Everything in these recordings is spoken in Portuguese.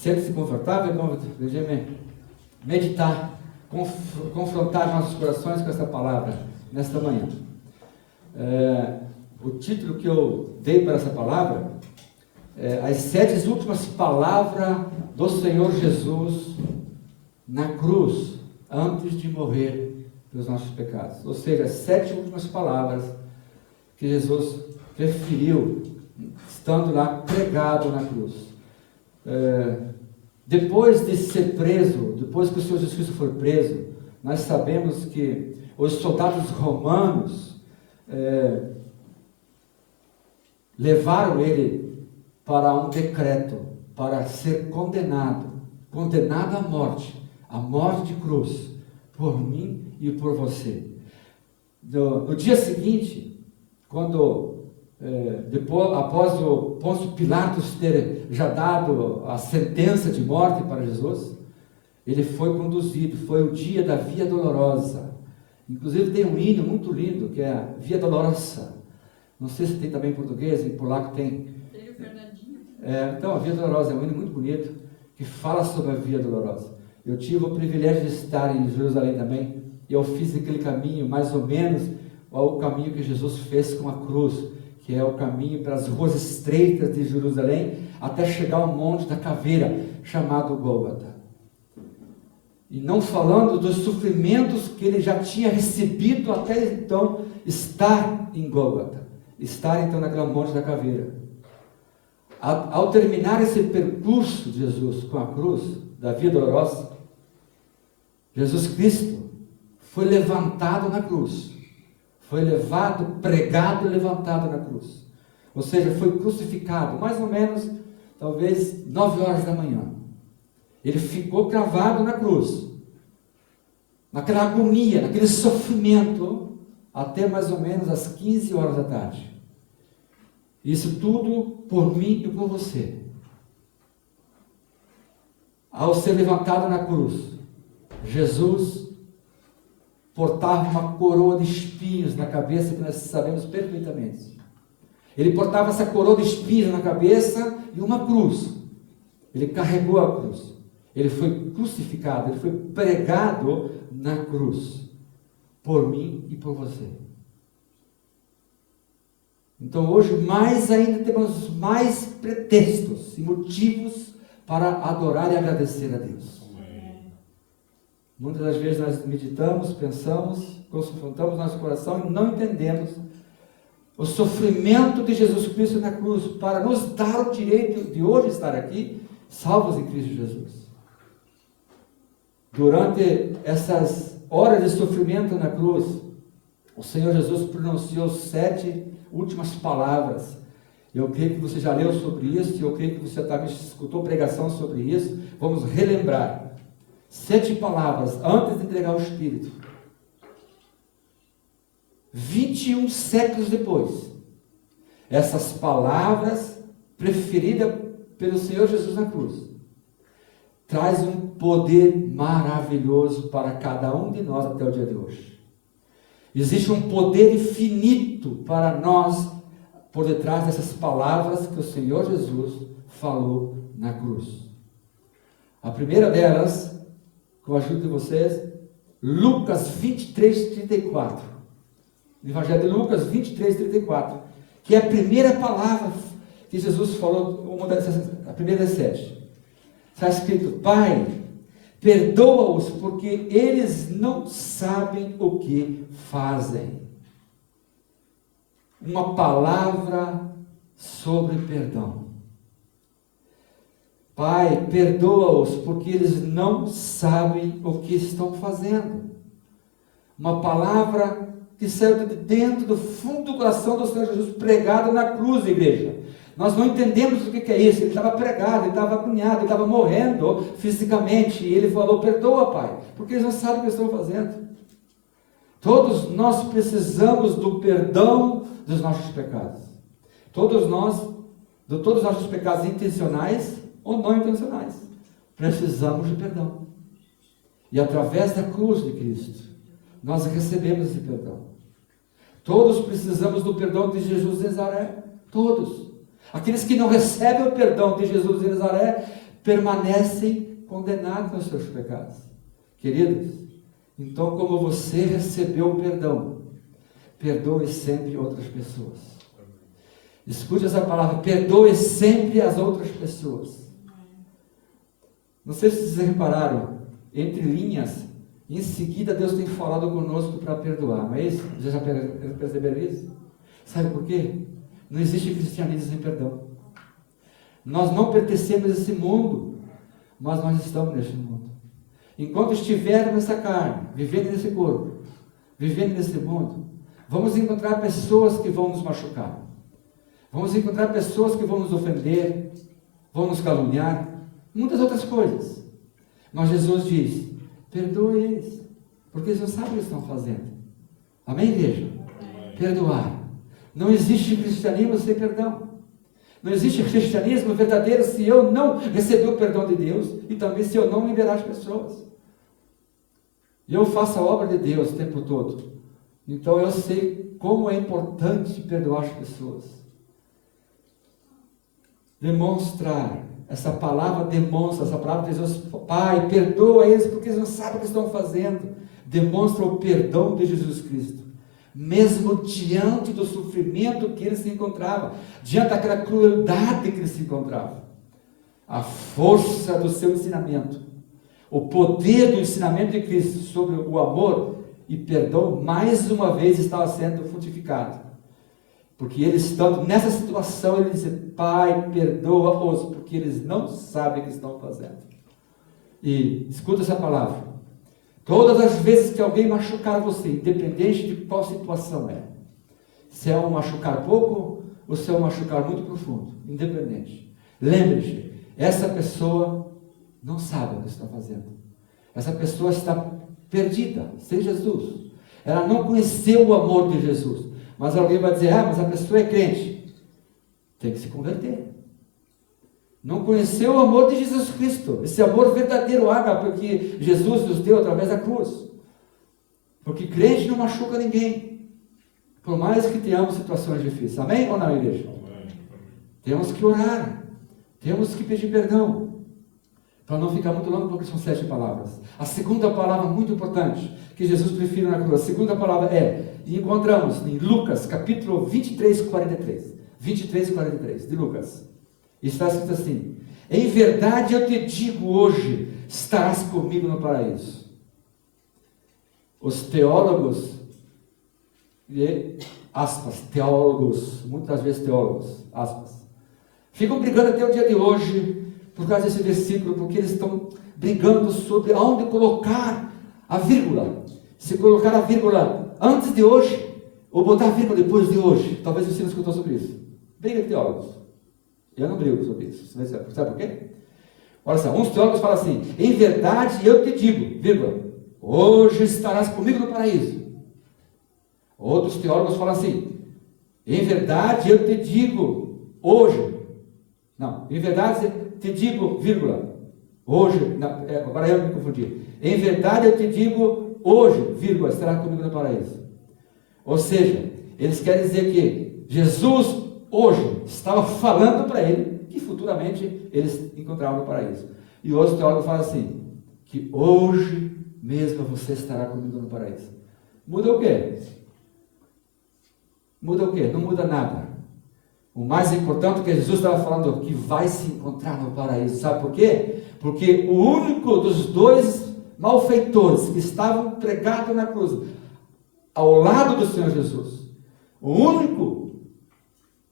Sente-se confortável, deixe-me meditar, confrontar nossos corações com essa palavra nesta manhã. O título que eu dei para essa palavra é As 7 últimas palavras do Senhor Jesus na cruz, antes de morrer pelos nossos pecados. Ou seja, as 7 últimas palavras que Jesus preferiu, estando lá pregado na cruz. Depois de ser preso, depois que o Senhor Jesus Cristo foi preso, nós sabemos que os soldados romanos levaram ele para um decreto, para ser condenado à morte de cruz, por mim e por você. No dia seguinte, após o Pôncio Pilatos ter já dado a sentença de morte para Jesus, ele foi conduzido, foi o dia da Via Dolorosa. Inclusive tem um hino muito lindo, que é a Via Dolorosa. Não sei se tem também em português, em polaco tem. Tem o Fernandinho. Então a Via Dolorosa é um hino muito bonito, que fala sobre a Via Dolorosa. Eu tive o privilégio de estar em Jerusalém também, e eu fiz aquele caminho, mais ou menos, o caminho que Jesus fez com a cruz, que é o caminho pelas ruas estreitas de Jerusalém, até chegar ao Monte da Caveira, chamado Gólgota. E não falando dos sofrimentos que ele já tinha recebido até então, estar em Gólgota, estar então naquele Monte da Caveira. Ao terminar esse percurso de Jesus com a cruz, da Via Dolorosa, Jesus Cristo foi levantado na cruz. Foi levado, pregado e levantado na cruz. Ou seja, foi crucificado, mais ou menos, talvez 9 horas da manhã. Ele ficou cravado na cruz, naquela agonia, naquele sofrimento, até mais ou menos às 15 horas da tarde. Isso tudo por mim e por você. Ao ser levantado na cruz, Jesus portava uma coroa de espinhos na cabeça, que nós sabemos perfeitamente. Ele portava essa coroa de espinhos na cabeça e uma cruz. Ele carregou a cruz. Ele foi crucificado, ele foi pregado na cruz, por mim e por você. Então hoje, mais ainda, temos mais pretextos e motivos para adorar e agradecer a Deus. Muitas das vezes nós meditamos, pensamos, confrontamos nosso coração e não entendemos o sofrimento de Jesus Cristo na cruz para nos dar o direito de hoje estar aqui, salvos em Cristo Jesus. Durante essas horas de sofrimento na cruz, o Senhor Jesus pronunciou 7 últimas palavras. Eu creio que você já leu sobre isso, eu creio que você também escutou pregação sobre isso. Vamos relembrar. 7 palavras antes de entregar o Espírito. 21 séculos depois, essas palavras preferidas pelo Senhor Jesus na cruz, traz um poder maravilhoso para cada um de nós até o dia de hoje. Existe um poder infinito para nós por detrás dessas palavras que o Senhor Jesus falou na cruz. A primeira delas, com a ajuda de vocês, Lucas 23, 34. O Evangelho de Lucas 23, 34. Que é a primeira palavra que Jesus falou, a primeira das 7. Está escrito: Pai, perdoa-os, porque eles não sabem o que fazem. Uma palavra sobre perdão. Pai, perdoa-os, porque eles não sabem o que estão fazendo. Uma palavra que saiu de dentro do fundo do coração do Senhor Jesus, pregado na cruz, igreja. Nós não entendemos o que é isso. Ele estava pregado, ele estava agoniado, ele estava morrendo fisicamente. E ele falou: perdoa, Pai, porque eles não sabem o que estão fazendo. Todos nós precisamos do perdão dos nossos pecados. Todos os nossos pecados intencionais ou não intencionais, precisamos de perdão. E através da cruz de Cristo, nós recebemos esse perdão. Todos precisamos do perdão de Jesus de Nazaré. Todos. Aqueles que não recebem o perdão de Jesus de Nazaré permanecem condenados nos seus pecados. Queridos, então como você recebeu o perdão, perdoe sempre outras pessoas. Escute essa palavra, perdoe sempre as outras pessoas. Não sei se vocês repararam, entre linhas, em seguida Deus tem falado conosco para perdoar, não é isso? Vocês já perceberam isso? Sabe por quê? Não existe cristianismo sem perdão. Nós não pertencemos a esse mundo, mas nós estamos neste mundo. Enquanto estivermos nessa carne, vivendo nesse corpo, vivendo nesse mundo, vamos encontrar pessoas que vão nos machucar. Vamos encontrar pessoas que vão nos ofender, vão nos caluniar, muitas outras coisas. Mas Jesus diz, perdoe eles, porque eles não sabem o que estão fazendo. Amém, igreja? Amém. Perdoar. Não existe cristianismo sem perdão. Não existe cristianismo verdadeiro se eu não receber o perdão de Deus e também se eu não liberar as pessoas. Eu faço a obra de Deus o tempo todo. Então eu sei como é importante perdoar as pessoas. Demonstrar. Essa palavra demonstra, essa palavra de Jesus, Pai, perdoa eles porque eles não sabem o que estão fazendo. Demonstra o perdão de Jesus Cristo. Mesmo diante do sofrimento que ele se encontrava, diante daquela crueldade que ele se encontrava. A força do seu ensinamento, o poder do ensinamento de Cristo sobre o amor e perdão, mais uma vez estava sendo frutificado. Porque ele estando nessa situação, ele disse, Pai, perdoa-os, porque eles não sabem o que estão fazendo. E escuta essa palavra. Todas as vezes que alguém machucar você, independente de qual situação é, se é um machucar pouco ou se é um machucar muito profundo, independente. Lembre-se, essa pessoa não sabe o que está fazendo. Essa pessoa está perdida, sem Jesus. Ela não conheceu o amor de Jesus. Mas alguém vai dizer, mas a pessoa é crente. Tem que se converter. Não conheceu o amor de Jesus Cristo. Esse amor verdadeiro, ágape, que Jesus nos deu através da cruz. Porque crente não machuca ninguém. Por mais que tenhamos situações difíceis. Amém ou não, igreja? Amém. Temos que orar. Temos que pedir perdão. Para não ficar muito longo, porque são 7 palavras. A segunda palavra muito importante, que Jesus prefere na cruz. A segunda palavra e encontramos em Lucas, capítulo 23, 43. 23, 43, de Lucas. Está escrito assim, em verdade eu te digo hoje, estarás comigo no paraíso. Os teólogos, aspas, teólogos, muitas vezes teólogos, aspas, ficam brigando até o dia de hoje, por causa desse versículo, porque eles estão brigando sobre aonde colocar a vírgula. Se colocar a vírgula antes de hoje, ou botar a vírgula depois de hoje. Talvez você não escutou sobre isso. Briga de teólogos. Eu não brigo sobre isso. Sabe por quê? Olha só, uns teólogos falam assim, em verdade eu te digo, vírgula, hoje estarás comigo no paraíso. Outros teólogos falam assim, em verdade eu te digo, hoje. Não, em verdade te digo, vírgula, hoje, não, agora eu me confundi. Em verdade eu te digo, hoje, vírgula, estará comigo no paraíso. Ou seja, eles querem dizer que Jesus hoje estava falando para ele que futuramente eles encontraram no paraíso. E outros teólogos falam assim, que hoje mesmo você estará comigo no paraíso. Muda o quê? Muda o quê? Não muda nada. O mais importante que Jesus estava falando, que vai se encontrar no paraíso. Sabe por quê? Porque o único dos dois malfeitores que estavam pregados na cruz, ao lado do Senhor Jesus, o único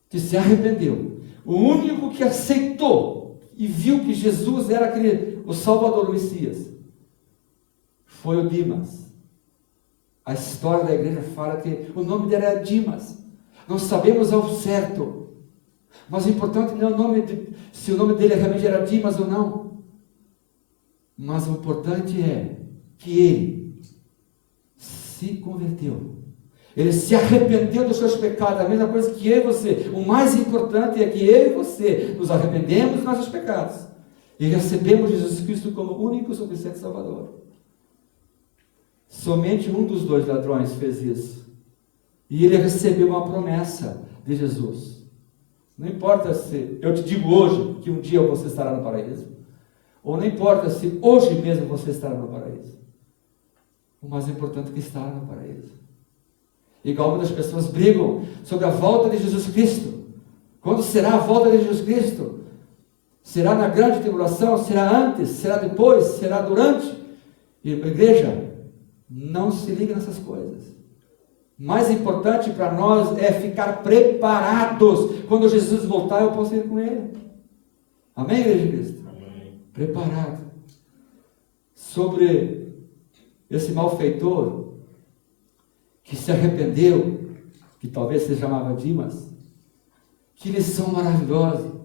que se arrependeu, o único que aceitou e viu que Jesus era o Salvador, o Messias, foi o Dimas. A história da igreja fala que o nome dele era Dimas. Não sabemos ao certo, mas o importante não é o nome se o nome dele realmente era Dimas ou não. Mas o importante é que ele se converteu. Ele se arrependeu dos seus pecados, a mesma coisa que eu e você. O mais importante é que eu e você nos arrependemos dos nossos pecados e recebemos Jesus Cristo como único e suficiente Salvador. Somente um dos dois ladrões fez isso. E ele recebeu uma promessa de Jesus. Não importa se eu te digo hoje que um dia você estará no paraíso. Ou não importa se hoje mesmo você estará no paraíso. O mais importante é que estará no paraíso. Igual muitas pessoas brigam sobre a volta de Jesus Cristo. Quando será a volta de Jesus Cristo? Será na grande tribulação? Será antes? Será depois? Será durante? E a igreja, não se liga nessas coisas. Mais importante para nós é ficar preparados. Quando Jesus voltar, eu posso ir com Ele. Amém, igreja de Cristo? Amém. Preparado. Sobre esse malfeitor que se arrependeu, que talvez se chamava Dimas. Que lição maravilhosa.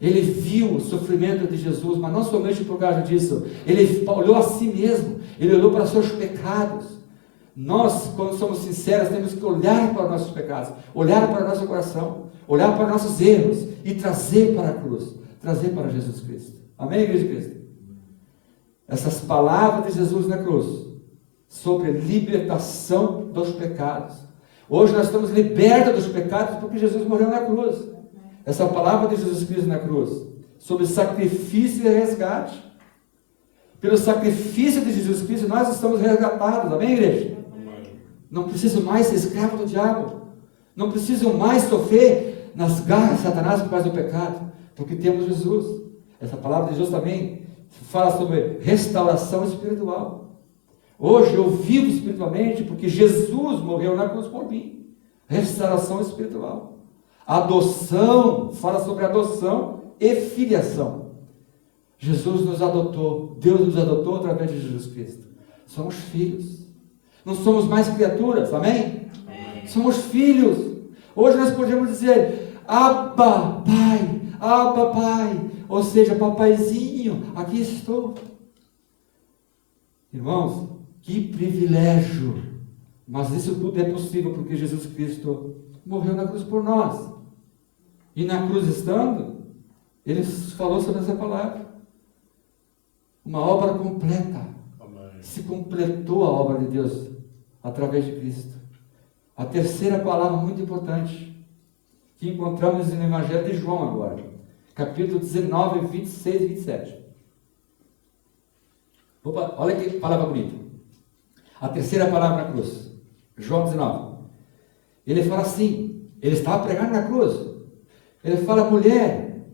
Ele viu o sofrimento de Jesus, mas não somente por causa disso. Ele olhou a si mesmo. Ele olhou para os seus pecados. Nós, quando somos sinceros, temos que olhar para os nossos pecados, olhar para o nosso coração, olhar para os nossos erros e trazer para a cruz, trazer para Jesus Cristo. Amém, igreja de Cristo? Essas palavras de Jesus na cruz, sobre libertação dos pecados. Hoje nós estamos libertos dos pecados porque Jesus morreu na cruz. Essa palavra de Jesus Cristo na cruz, sobre sacrifício e resgate. Pelo sacrifício de Jesus Cristo, nós estamos resgatados. Amém, igreja? Não preciso mais ser escravo do diabo. Não preciso mais sofrer nas garras de Satanás por causa do pecado. Porque temos Jesus. Essa palavra de Jesus também fala sobre restauração espiritual. Hoje eu vivo espiritualmente porque Jesus morreu na cruz por mim. Restauração espiritual. Adoção, fala sobre adoção e filiação. Jesus nos adotou, Deus nos adotou através de Jesus Cristo. Somos filhos. Não somos mais criaturas, amém? Amém. Somos filhos. Hoje nós podemos dizer, Abba, Pai, Abba, Pai. Ou seja, papaizinho, aqui estou. Irmãos, que privilégio. Mas isso tudo é possível porque Jesus Cristo morreu na cruz por nós. E na cruz estando, Ele falou sobre essa palavra. Uma obra completa. Amém. Se completou a obra de Deus através de Cristo. A terceira palavra muito importante, que encontramos no Evangelho de João agora. Capítulo 19, 26 e 27. Opa, olha que palavra bonita. A terceira palavra na cruz. João 19. Ele fala assim, ele estava pregando na cruz. Ele fala, mulher,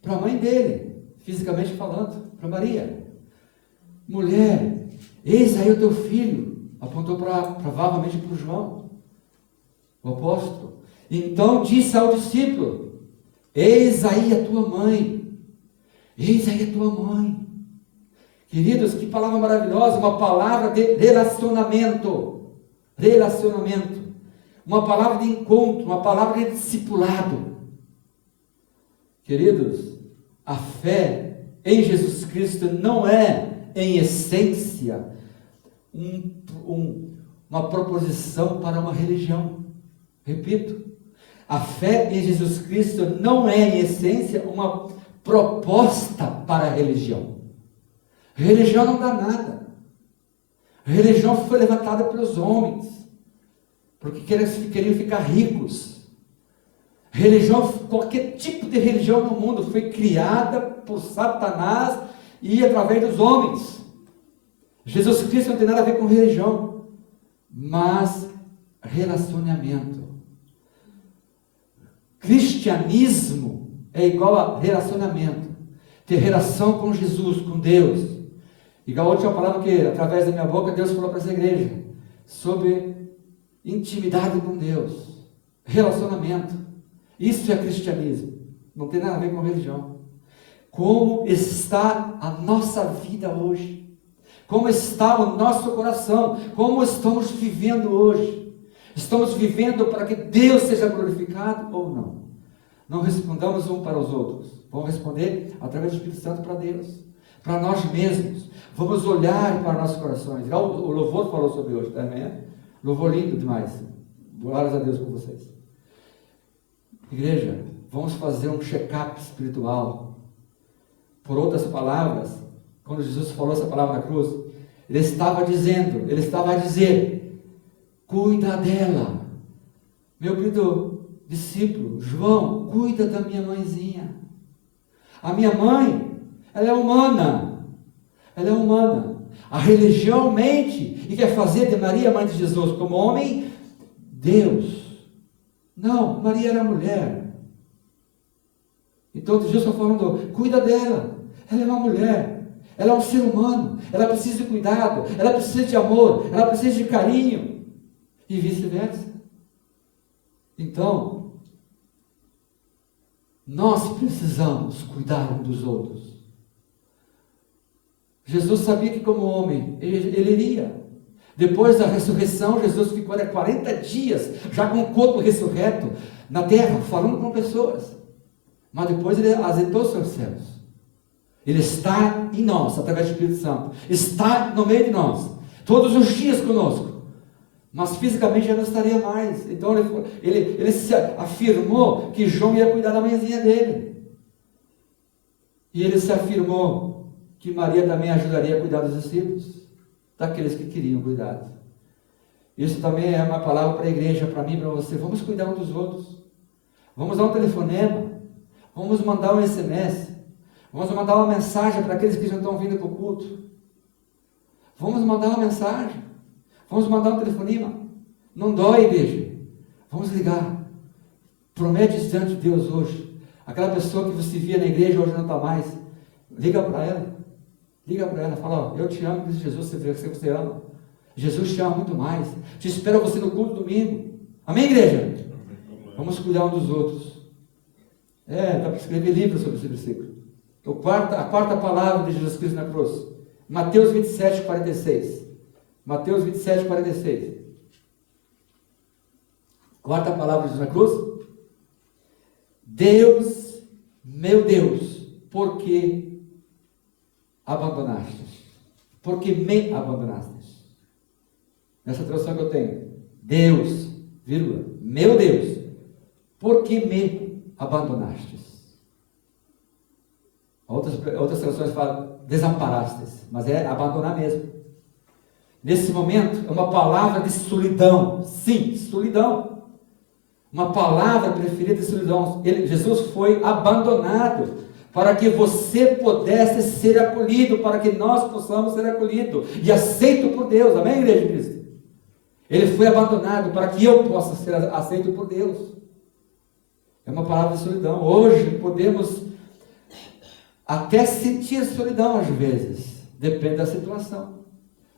para a mãe dele, fisicamente falando, para Maria. Mulher, eis aí o teu filho. Apontou provavelmente para o João, o apóstolo. Então disse ao discípulo, eis aí a tua mãe. Eis aí a tua mãe. Queridos, que palavra maravilhosa, uma palavra de relacionamento. Relacionamento. Uma palavra de encontro, uma palavra de discipulado. Queridos, a fé em Jesus Cristo não é, em essência, uma proposição para uma religião. Repito, a fé em Jesus Cristo não é, em essência, uma proposta para a religião. Religião não dá nada. Religião foi levantada pelos homens, porque queriam ficar ricos. Religião, qualquer tipo de religião no mundo foi criada por Satanás e através dos homens. Jesus Cristo não tem nada a ver com religião, mas relacionamento. Cristianismo é igual a relacionamento. Ter relação com Jesus, com Deus. Igual a última palavra que, através da minha boca, Deus falou para essa igreja. Sobre intimidade com Deus. Relacionamento. Isso é cristianismo. Não tem nada a ver com religião. Como está a nossa vida hoje? Como está o nosso coração? Como estamos vivendo hoje? Estamos vivendo para que Deus seja glorificado ou não? Não respondamos um para os outros. Vamos responder através do Espírito Santo para Deus. Para nós mesmos. Vamos olhar para nossos corações. O louvor falou sobre hoje também. Louvor lindo demais. Glórias a Deus por vocês. Igreja, vamos fazer um check-up espiritual. Por outras palavras, quando Jesus falou essa palavra na cruz, ele estava a dizer, cuida dela. Meu querido discípulo, João, cuida da minha mãezinha. A minha mãe, Ela é humana. Ela é humana. A religião mente e quer fazer de Maria, mãe de Jesus, como homem, Deus. Não, Maria era mulher. Então Jesus está falando, cuida dela. Ela é uma mulher. Ela é um ser humano. Ela precisa de cuidado. Ela precisa de amor. Ela precisa de carinho. E vice-versa. Então, nós precisamos cuidar uns dos outros. Jesus sabia que como homem, ele iria. Depois da ressurreição, Jesus ficou 40 dias, já com o corpo ressurreto, na terra, falando com pessoas. Mas depois ele asentou seus céus. Ele está em nós, através do Espírito Santo. Está no meio de nós, todos os dias conosco. Mas fisicamente já não estaria mais. Então ele se afirmou que João ia cuidar da mãezinha dele. E ele se afirmou que Maria também ajudaria a cuidar dos discípulos, daqueles que queriam cuidado. Isso também é uma palavra para a igreja, para mim, para você. Vamos cuidar uns dos outros. Vamos dar um telefonema. Vamos mandar um SMS. Vamos mandar uma mensagem para aqueles que já estão vindo para o culto. Vamos mandar uma mensagem. Vamos mandar um telefonema. Não dói, igreja. Vamos ligar. Promete diante de Deus hoje. Aquela pessoa que você via na igreja hoje não está mais. Liga para ela. Liga para ela, fala, ó, eu te amo, diz Jesus, você ama. Jesus te ama muito mais. Te espero você no culto domingo. Amém, igreja? Vamos cuidar uns dos outros. Dá para escrever livros sobre esse versículo. A quarta palavra de Jesus Cristo na cruz. Mateus 27, 46. Mateus 27, 46. Quarta palavra de Jesus na cruz. Deus, meu Deus, por que abandonastes? Porque me abandonastes. Nessa tradução que eu tenho, Deus, vírgula, meu Deus, por que me abandonastes? Outras traduções falam desamparastes, mas é abandonar mesmo. Nesse momento, é uma palavra de solidão. Sim, solidão. Uma palavra preferida de solidão. Jesus foi abandonado para que você pudesse ser acolhido, para que nós possamos ser acolhidos e aceito por Deus. Amém, igreja de Cristo? Ele foi abandonado para que eu possa ser aceito por Deus. É uma palavra de solidão. Hoje podemos até sentir solidão às vezes, depende da situação.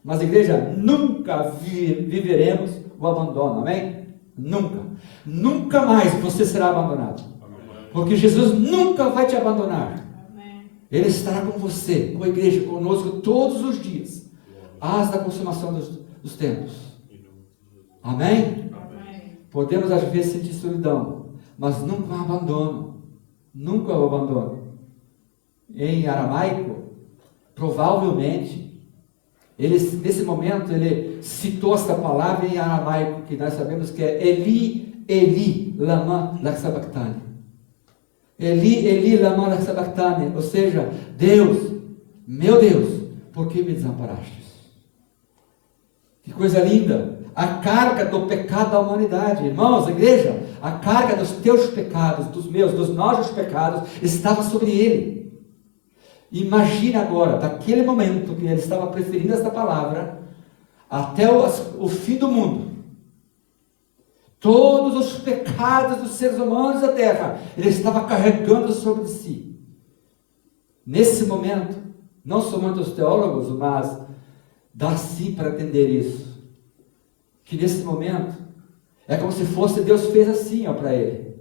Mas, igreja, nunca viveremos o abandono, amém? Nunca. Nunca mais você será abandonado. Porque Jesus nunca vai te abandonar. Ele estará com você, com a igreja, conosco todos os dias, às da consumação dos tempos. Amém? Podemos às vezes sentir solidão, mas nunca o abandono. Nunca o abandono. Em aramaico, provavelmente, nesse momento, ele citou essa palavra em aramaico, que nós sabemos que é Eli, Eli, lama sabachthani. Eli, Eli, lama sabachthani. Ou seja, Deus, meu Deus, por que me desamparaste? Que coisa linda! A carga do pecado da humanidade, irmãos, igreja, a carga dos teus pecados, dos meus, dos nossos pecados, estava sobre ele. Imagina agora, daquele momento que ele estava preferindo esta palavra, até o fim do mundo, todos os pecados dos seres humanos da terra, ele estava carregando sobre si. Nesse momento, não somente os teólogos, mas dá sim para entender isso, que nesse momento, é como se fosse, Deus fez assim para ele.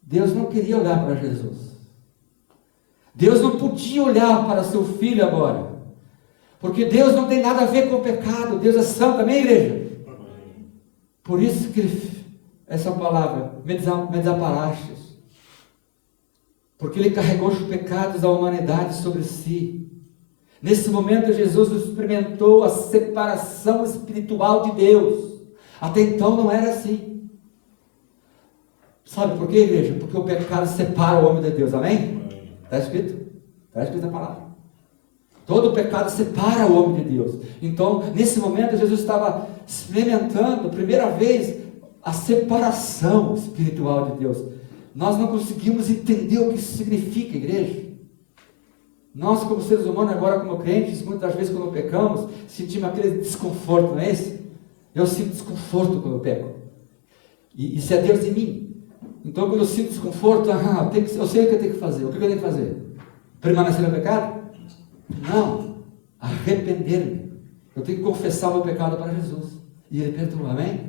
Deus não queria olhar para Jesus. Deus não podia olhar para seu filho agora, porque Deus não tem nada a ver com o pecado. Deus é santo, amém, igreja? Por isso que essa palavra, me desamparastes, porque ele carregou os pecados da humanidade sobre si. Nesse momento Jesus experimentou a separação espiritual de Deus. Até então não era assim. Sabe por quê, igreja? Porque o pecado separa o homem de Deus, amém? Está escrito? Está escrito a palavra. Todo pecado separa o homem de Deus. Então, nesse momento, Jesus estava experimentando, primeira vez, a separação espiritual de Deus. Nós não conseguimos entender o que isso significa, igreja. Nós, como seres humanos, agora como crentes, muitas vezes quando pecamos, sentimos aquele desconforto, não é esse? Eu sinto desconforto quando eu peco. E isso é Deus em mim. Então, quando eu sinto desconforto, eu sei o que eu tenho que fazer. O que eu tenho que fazer? Permanecer no pecado? Não. Arrepender-me. Eu tenho que confessar o meu pecado para Jesus. E Ele perdoa, amém?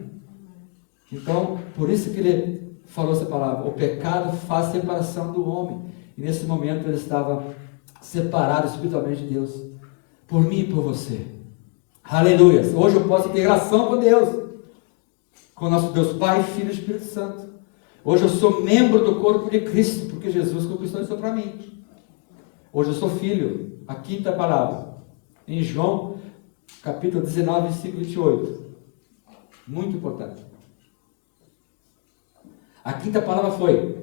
Então, por isso que Ele falou essa palavra. O pecado faz separação do homem. E nesse momento ele estava separado espiritualmente de Deus. Por mim e por você. Aleluia. Hoje eu posso ter relação com Deus. Com o nosso Deus Pai, Filho e Espírito Santo. Hoje eu sou membro do corpo de Cristo, porque Jesus conquistou isso para mim. Hoje eu sou filho. A quinta palavra. Em João, capítulo 19, versículo 28. Muito importante. A quinta palavra foi: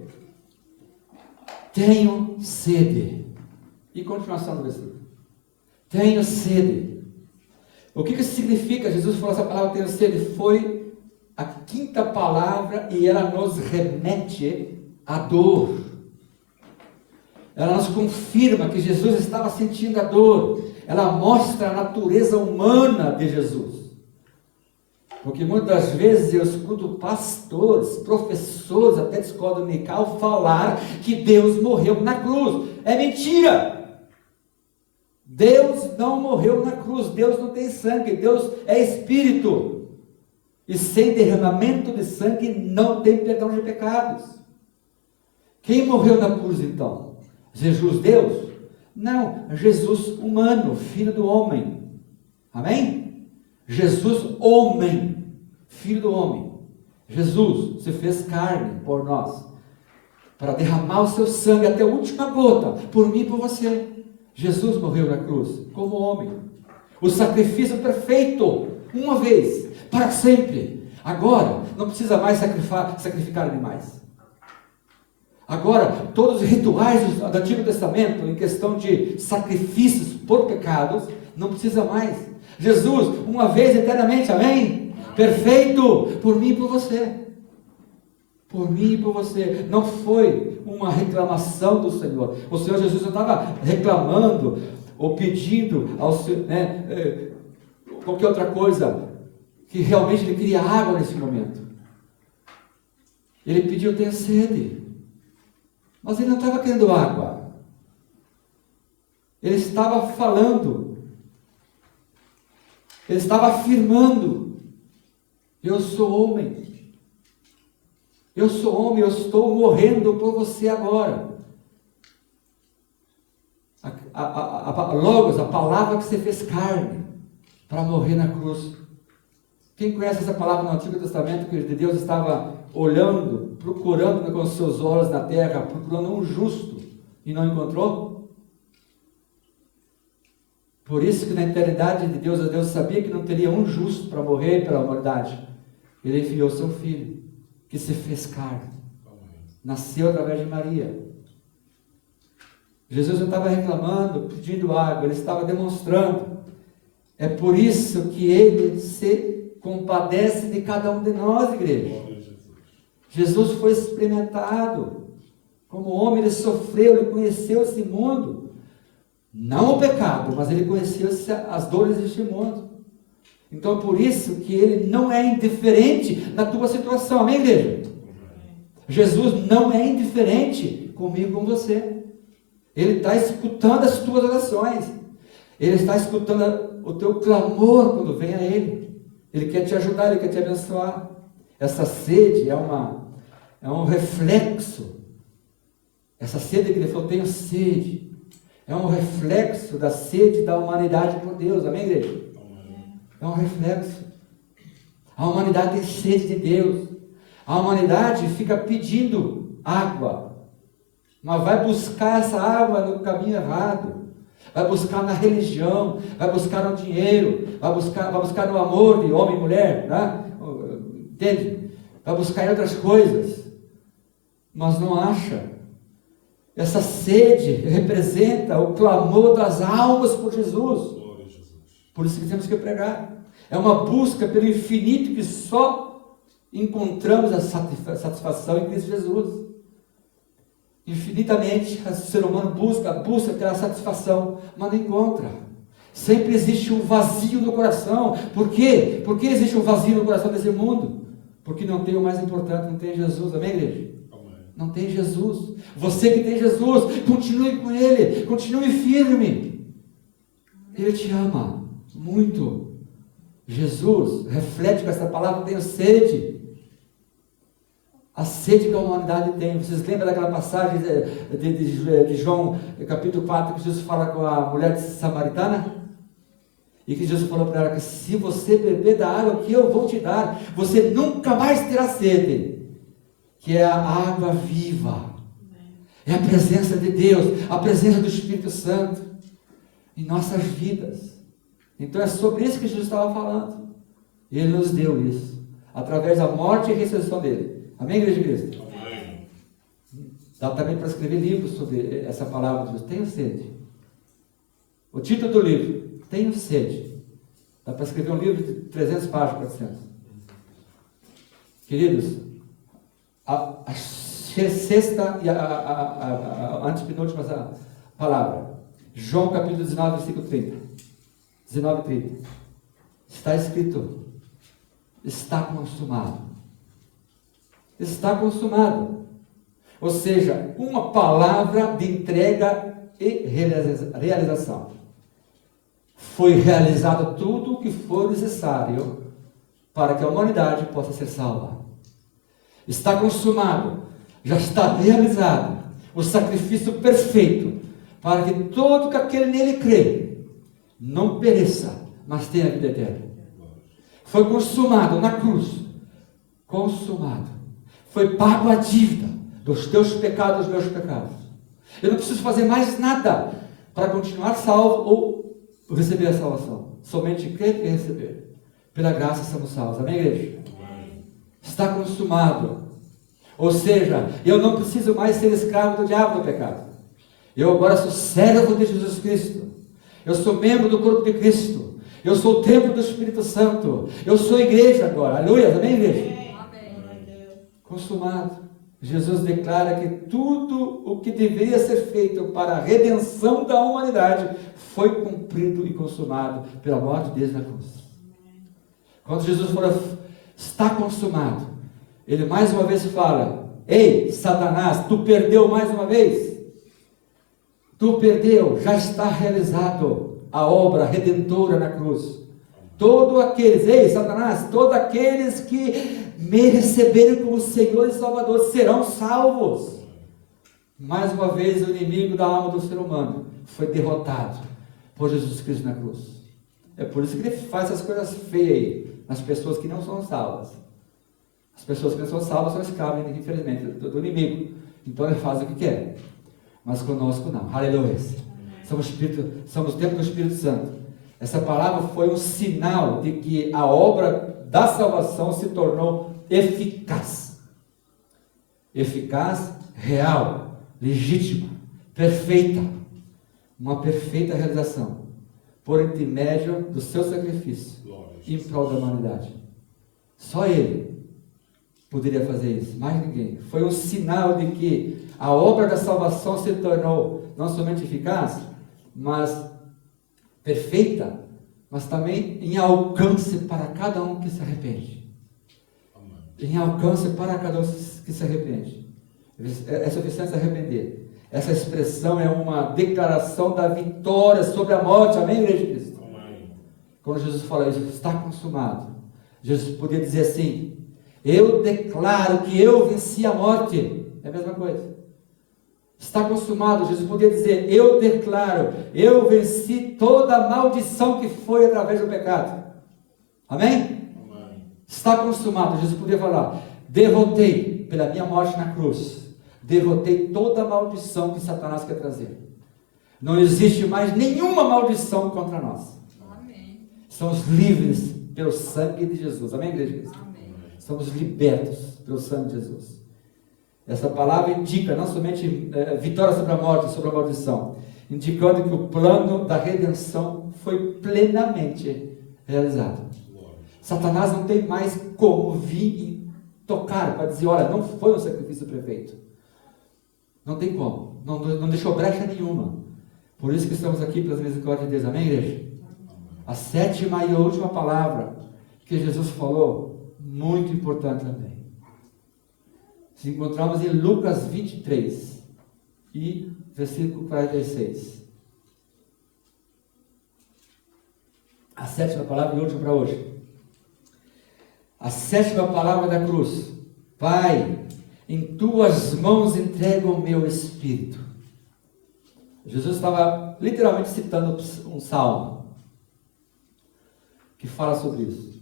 tenho sede. E continuação do versículo. Tenho sede. O que isso significa? Jesus falou essa palavra, tenho sede, foi a quinta palavra e ela nos remete à dor. Ela nos confirma que Jesus estava sentindo a dor. Ela mostra a natureza humana de Jesus. Porque muitas vezes eu escuto pastores, professores, até de escola dominical, falar que Deus morreu na cruz. É mentira! Deus não morreu na cruz, Deus não tem sangue, Deus é Espírito. E sem derramamento de sangue não tem perdão de pecados. Quem morreu na cruz então? Jesus Deus? Não, Jesus humano, Filho do homem. Amém? Jesus homem, Filho do homem. Jesus se fez carne por nós, para derramar o seu sangue até a última gota, por mim e por você. Jesus morreu na cruz, como homem. O sacrifício perfeito, uma vez, para sempre. Agora, não precisa mais sacrificar animais. Agora, todos os rituais do Antigo Testamento, em questão de sacrifícios por pecados, não precisa mais. Jesus, uma vez eternamente, amém? Perfeito, por mim e por você. Por mim e por você. Não foi uma reclamação do Senhor. O Senhor Jesus não estava reclamando ou pedindo ao Senhor, qualquer outra coisa, que realmente ele queria água nesse momento. Ele pediu, tenha sede. Mas ele não estava querendo água. Ele estava falando. Ele estava afirmando: eu sou homem. Eu sou homem, eu estou morrendo por você agora. Logos, a palavra que você fez carne, para morrer na cruz. Quem conhece essa palavra no Antigo Testamento, que Deus estava olhando, procurando com os seus olhos na terra, procurando um justo, e não encontrou? Por isso que na eternidade de Deus sabia que não teria um justo para morrer pela humanidade. Ele enviou seu filho, que se fez carne, nasceu através de Maria. Jesus não estava reclamando, pedindo água, ele estava demonstrando. É por isso que ele se compadece de cada um de nós, igreja. Jesus foi experimentado como homem, ele sofreu, ele conheceu esse mundo, não o pecado, mas ele conheceu as dores deste mundo. Então, por isso que ele não é indiferente na tua situação. Amém, igreja? Jesus não é indiferente comigo e com você. Ele está escutando as tuas orações. Ele está escutando o teu clamor quando vem a Ele. Ele quer te ajudar, Ele quer te abençoar. Essa sede é um reflexo. Essa sede que ele falou, tenho sede. É um reflexo da sede da humanidade por Deus. Amém, igreja? É um reflexo. A humanidade tem sede de Deus. A humanidade fica pedindo água, mas vai buscar essa água no caminho errado. Vai buscar na religião, vai buscar no dinheiro, vai buscar no amor de homem e mulher, né? Entende? Vai buscar em outras coisas, mas não acha. Essa sede representa o clamor das almas por Jesus. Por isso que temos que pregar. É uma busca pelo infinito que só encontramos a satisfação em Cristo Jesus. Infinitamente, o ser humano busca aquela satisfação, mas não encontra. Sempre existe um vazio no coração. Por quê? Por que existe um vazio no coração desse mundo? Porque não tem o mais importante, não tem Jesus. Amém, igreja? Amém. Não tem Jesus. Você que tem Jesus, continue com Ele, continue firme. Ele te ama muito. Jesus, reflete com essa palavra, tenho sede. A sede que a humanidade tem. Vocês lembram daquela passagem de João, capítulo 4, que Jesus fala com a mulher samaritana? E que Jesus falou para ela que se você beber da água que eu vou te dar, você nunca mais terá sede. Que é a água viva. É a presença de Deus, a presença do Espírito Santo em nossas vidas. Então é sobre isso que Jesus estava falando. Ele nos deu isso, através da morte e ressurreição dele. Amém, igreja de Cristo? Amém. Dá também para escrever livros sobre essa palavra de Deus. Tenho sede. O título do livro, Tenho Sede. Dá para escrever um livro de 300 páginas, 400. Queridos, a sexta e a antepenúltima palavra, João capítulo 19, versículo 30. 19 e 30. Está escrito, está consumado. Está consumado. Ou seja, uma palavra de entrega e realização. Foi realizado tudo o que for necessário para que a humanidade possa ser salva. Está consumado. Já está realizado o sacrifício perfeito para que todo aquele nele crê não pereça, mas tenha vida eterna. Foi consumado na cruz. Consumado. Foi pago a dívida dos teus pecados, dos meus pecados. Eu não preciso fazer mais nada para continuar salvo ou receber a salvação. Somente crer e receber. Pela graça somos salvos. Amém, igreja? Amém. Está consumado. Ou seja, eu não preciso mais ser escravo do diabo do pecado. Eu agora sou servo de Jesus Cristo. Eu sou membro do corpo de Cristo. Eu sou o templo do Espírito Santo. Eu sou igreja agora. Aleluia. Amém, igreja? Consumado. Jesus declara que tudo o que deveria ser feito para a redenção da humanidade foi cumprido e consumado pela morte dele na cruz. Quando Jesus fala, está consumado, ele mais uma vez fala, ei, Satanás, tu perdeu mais uma vez? Tu perdeu, já está realizado a obra redentora na cruz. Todos aqueles, ei, Satanás, todos aqueles que me receberem como Senhor e Salvador serão salvos. Mais uma vez, o inimigo da alma do ser humano foi derrotado por Jesus Cristo na cruz. É por isso que ele faz essas coisas feias aí, nas pessoas que não são salvas. As pessoas que não são salvas são escravas, infelizmente, do inimigo. Então ele faz o que quer. Mas conosco não. Aleluia. Somos templo do Espírito Santo. Essa palavra foi um sinal de que a obra da salvação se tornou eficaz. Eficaz, real, legítima, perfeita. Uma perfeita realização. Por intermédio do seu sacrifício em prol da humanidade. Só Ele poderia fazer isso, mais ninguém. Foi um sinal de que a obra da salvação se tornou não somente eficaz, mas perfeita, mas também em alcance para cada um que se arrepende. Em alcance para cada um que se arrepende. É suficiente se arrepender. Essa expressão é uma declaração da vitória sobre a morte. Amém, igreja de Cristo? Amém. Quando Jesus fala isso, está consumado. Jesus podia dizer assim, eu declaro que eu venci a morte. É a mesma coisa. Está consumado. Jesus podia dizer, eu declaro, eu venci toda a maldição que foi através do pecado. Amém? Amém. Está consumado. Jesus podia falar, derrotei pela minha morte na cruz. Derrotei toda a maldição que Satanás quer trazer. Não existe mais nenhuma maldição contra nós. Amém. Somos livres pelo sangue de Jesus. Amém, igreja? Amém. Somos libertos pelo sangue de Jesus. Essa palavra indica não somente vitória sobre a morte, sobre a maldição, indicando que o plano da redenção foi plenamente realizado. Satanás não tem mais como vir e tocar para dizer, olha, não foi um sacrifício perfeito. Não tem como. Não deixou brecha nenhuma. Por isso que estamos aqui pelas misericórdias de Deus. Amém, igreja? A 7ª e última palavra que Jesus falou, muito importante também. Se encontramos em Lucas 23 e versículo 46. A 7ª palavra e última para hoje. A 7ª palavra da cruz. Pai, em tuas mãos entrego o meu espírito. Jesus estava literalmente citando um salmo que fala sobre isso.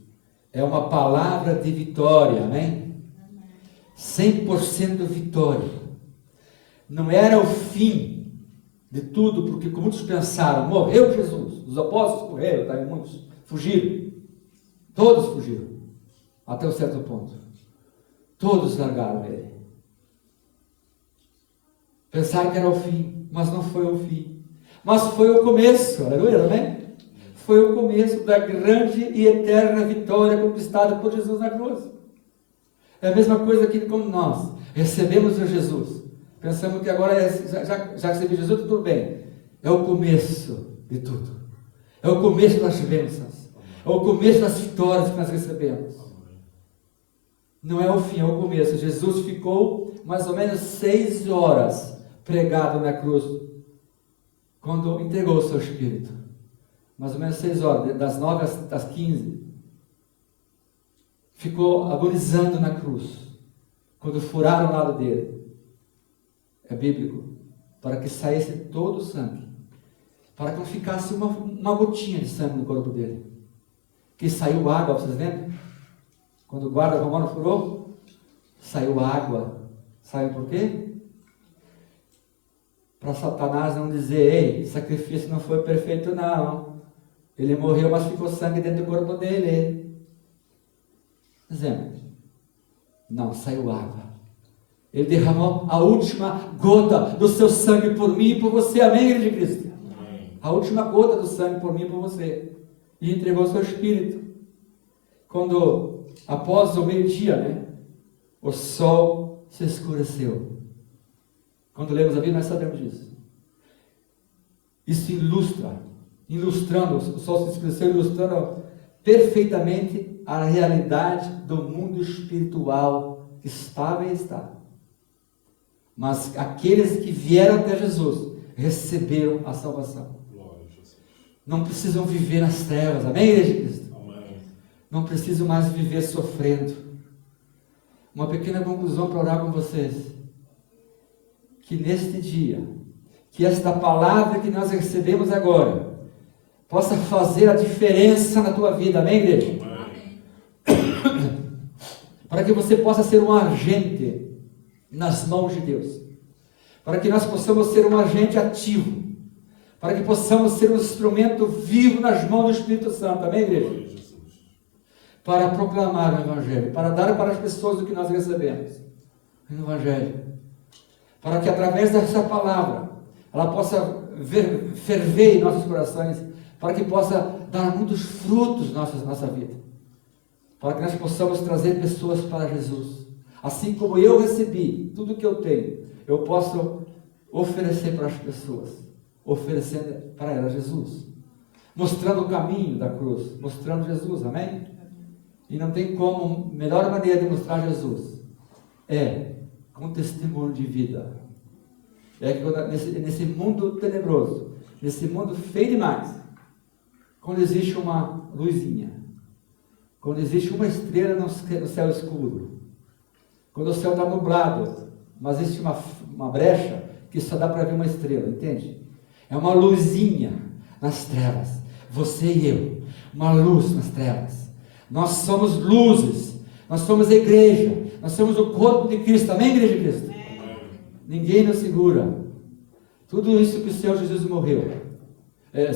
É uma palavra de vitória, amém? 100% vitória. Não era o fim de tudo, porque como muitos pensaram, morreu Jesus, os apóstolos morreram, tá? Muitos fugiram, todos fugiram, até um certo ponto, todos largaram ele, pensaram que era o fim, mas não foi o fim, mas foi o começo, aleluia, amém? Foi o começo da grande e eterna vitória conquistada por Jesus na cruz. É a mesma coisa que como nós recebemos o Jesus, pensamos que agora já recebi Jesus, tudo bem. É o começo de tudo. É o começo das bênçãos. É o começo das vitórias que nós recebemos. Não é o fim, é o começo. Jesus ficou mais ou menos 6 horas pregado na cruz, quando entregou o seu Espírito. Mais ou menos 6 horas, das 9 às 15. Ficou agonizando na cruz, quando furaram o lado dele. É bíblico, para que saísse todo o sangue, para que não ficasse uma gotinha de sangue no corpo dele, que saiu água, vocês lembram? Quando o guarda romano furou, saiu água. Sabe por quê? Para Satanás não dizer, ei, o sacrifício não foi perfeito não, ele morreu, mas ficou sangue dentro do corpo dele. Dizendo, não, saiu água. Ele derramou a última gota do seu sangue por mim e por você, amém, igreja de Cristo? Amém. A última gota do sangue por mim e por você. E entregou o seu Espírito. Quando, após o meio-dia, né, o sol se escureceu. Quando lemos a Bíblia, nós sabemos disso. Isso ilustrando, o sol se escureceu, ilustrando perfeitamente a realidade do mundo espiritual que estava e está. Mas aqueles que vieram até Jesus receberam a salvação. Não precisam viver nas trevas, amém, igreja de Cristo? Amém. Não precisam mais viver sofrendo. Uma pequena conclusão para orar com vocês. Que neste dia, que esta palavra que nós recebemos agora, possa fazer a diferença na tua vida, amém, igreja? Amém. Para que você possa ser um agente nas mãos de Deus, para que nós possamos ser um agente ativo, para que possamos ser um instrumento vivo nas mãos do Espírito Santo, amém, igreja? Para proclamar o Evangelho, para dar para as pessoas o que nós recebemos, o Evangelho, para que através dessa palavra, ela possa ferver em nossos corações, para que possa dar muitos frutos na nossa vida, para que nós possamos trazer pessoas para Jesus. Assim como eu recebi tudo que eu tenho, eu posso oferecer para as pessoas, oferecendo para elas Jesus, mostrando o caminho da cruz, mostrando Jesus, amém? E não tem como, melhor maneira de mostrar Jesus é com testemunho de vida. É que nesse mundo tenebroso, nesse mundo feio demais, quando existe uma luzinha, quando existe uma estrela no céu escuro, quando o céu está nublado, mas existe uma brecha que só dá para ver uma estrela, entende? É uma luzinha nas trevas, você e eu, uma luz nas trevas. Nós somos luzes, nós somos a igreja, nós somos o corpo de Cristo, amém, igreja de Cristo? Amém. Ninguém nos segura. Tudo isso que o Senhor Jesus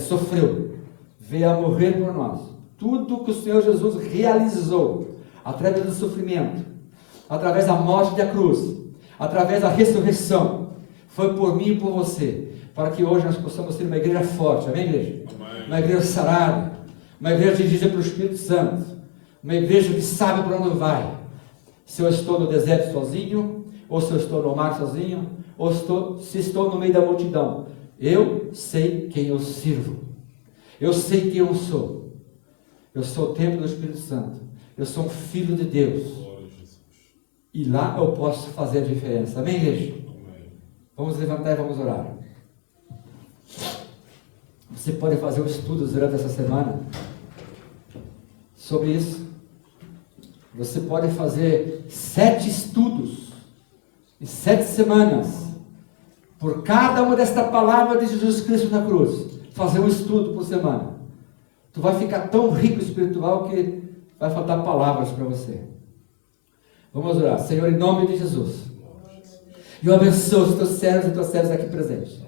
sofreu, veio a morrer por nós. Tudo que o Senhor Jesus realizou, através do sofrimento, através da morte da cruz, através da ressurreição, foi por mim e por você, para que hoje nós possamos ser uma igreja forte, amém, igreja? Amém. Uma igreja sarada, uma igreja dirigida pelo Espírito Santo, uma igreja que sabe para onde vai. Se eu estou no deserto sozinho, ou se eu estou no mar sozinho, ou se estou no meio da multidão, eu sei quem eu sirvo. Eu sei quem eu sou. Eu sou o templo do Espírito Santo. Eu sou um filho de Deus. E lá eu posso fazer a diferença. Amém, igreja? Vamos levantar e vamos orar. Você pode fazer um estudo durante essa semana sobre isso. Você pode fazer 7 estudos em 7 semanas por cada uma desta palavra de Jesus Cristo na cruz. Fazer um estudo por semana. Tu vai ficar tão rico espiritual que vai faltar palavras para você. Vamos orar. Senhor, em nome de Jesus, eu abençoo os teus servos e tuas servas aqui presentes.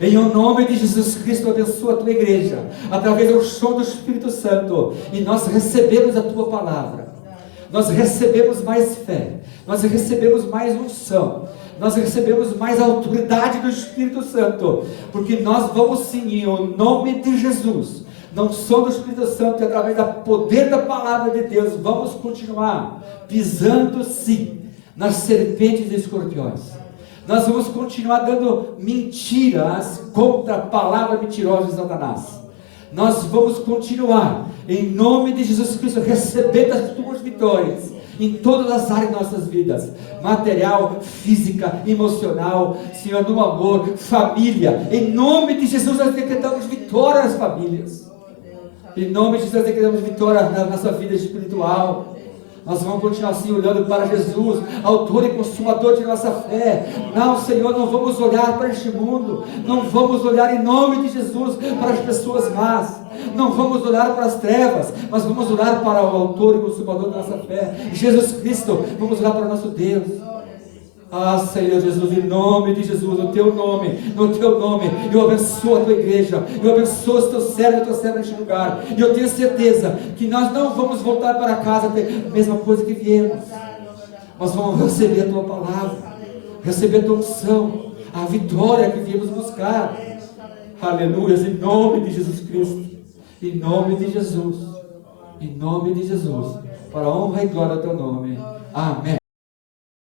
Em nome de Jesus Cristo, eu abençoo a tua igreja, através do som do Espírito Santo, e nós recebemos a tua palavra. Nós recebemos mais fé, nós recebemos mais unção, nós recebemos mais autoridade do Espírito Santo, porque nós vamos sim, em nome de Jesus, não som do Espírito Santo, e através do poder da palavra de Deus, vamos continuar pisando sim, nas serpentes e escorpiões. Nós vamos continuar dando mentiras contra a palavra mentirosa de Satanás. Nós vamos continuar, em nome de Jesus Cristo, recebendo as tuas vitórias em todas as áreas de nossas vidas, material, física, emocional, Senhor, no amor, família. Em nome de Jesus nós decretamos vitória nas famílias. Em nome de Jesus nós decretamos vitória na nossa vida espiritual. Nós vamos continuar assim olhando para Jesus, autor e consumador de nossa fé. Não, Senhor, não vamos olhar para este mundo, não vamos olhar em nome de Jesus para as pessoas más, não vamos olhar para as trevas, mas vamos olhar para o autor e consumador da nossa fé, Jesus Cristo. Vamos olhar para o nosso Deus. Ah, Senhor Jesus, em nome de Jesus, no teu nome, eu abençoo a tua igreja, eu abençoo os teus servos e tuas servas neste lugar, e eu tenho certeza que nós não vamos voltar para casa a mesma coisa que viemos. Nós vamos receber a tua palavra, receber a tua unção, a vitória que viemos buscar. Aleluia, em nome de Jesus Cristo, em nome de Jesus, para a honra e glória do teu nome. Amém.